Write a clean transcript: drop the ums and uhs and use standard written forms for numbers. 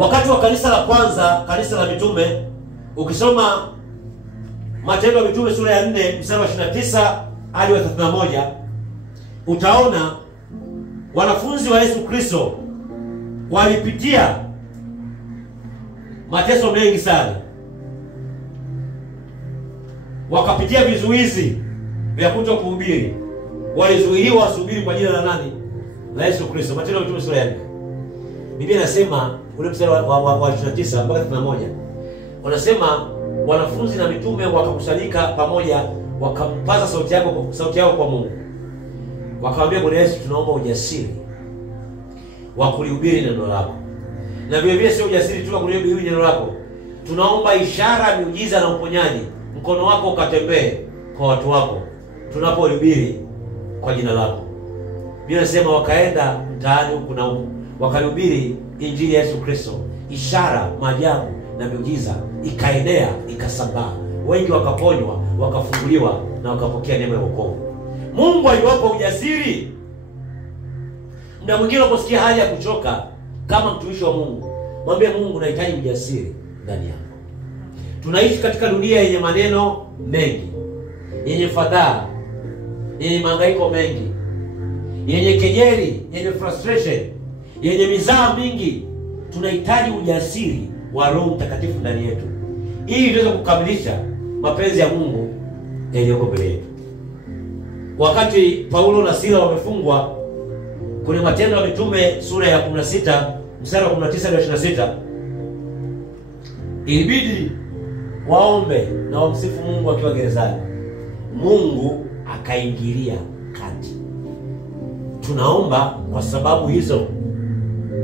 Wakati wa kanisa la kwanza, kanisa la mitume, ukisoma Matendo ya Mitume sura ya 4 mstari wa 29 hadi wa 31, utaona wanafunzi wa Yesu Kristo walipitia mateso mengi sana. Wakapitia vizuizi vya kutokuhubiri. Walizuiliwa wasubiri kwa jina la nani? La Yesu Kristo. Matendo ya Mitume sura ya 4. Biblia inasema ule mstari wa 29 mpaka 31. Wanasema wanafunzi na mitume wakakusanyika pamoja, wakampaza sauti yao kwa Mungu. Wakamwambia Bwana Yesu, tunaomba ujasiri wa kulihubiri neno lako. Na vile vile sio ujasiri tu wa kulihubiri neno lako. Tunaomba ishara, miujiza na uponyaji. Mkono wako ukatembee kwa watu wako tunapohubiri kwa jina lako. Biblia inasema wakaenda mtaani huku na huku, wakalihubiri injili ya Yesu Kristo. Ishara, maajabu na miujiza ikaenea, ikasambaa. Wengi wakaponywa, wakafunguliwa na wakapokea neema ya wokovu. Mungu aliwapa ujasiri. Muda mwingine unaposikia hali ya kuchoka kama mtumishi wa Mungu, mwambie Mungu, nahitaji ujasiri ndani yako. Tunaishi katika dunia yenye maneno mengi, yenye fadhaa, yenye mahangaiko mengi, yenye kejeli, yenye frustration, yenye mizaa mingi. Tunahitaji ujasiri wa Roho Mtakatifu ndani yetu ili tuweze kukamilisha mapenzi ya Mungu yaliyoko mbele yetu. Wakati Paulo na Sila wamefungwa kwenye Matendo ya Mitume sura ya 16 mstari wa 19 hadi 26, ilibidi waombe na wamsifu Mungu wakiwa gerezani. Mungu akaingilia kati. Tunaomba kwa sababu hizo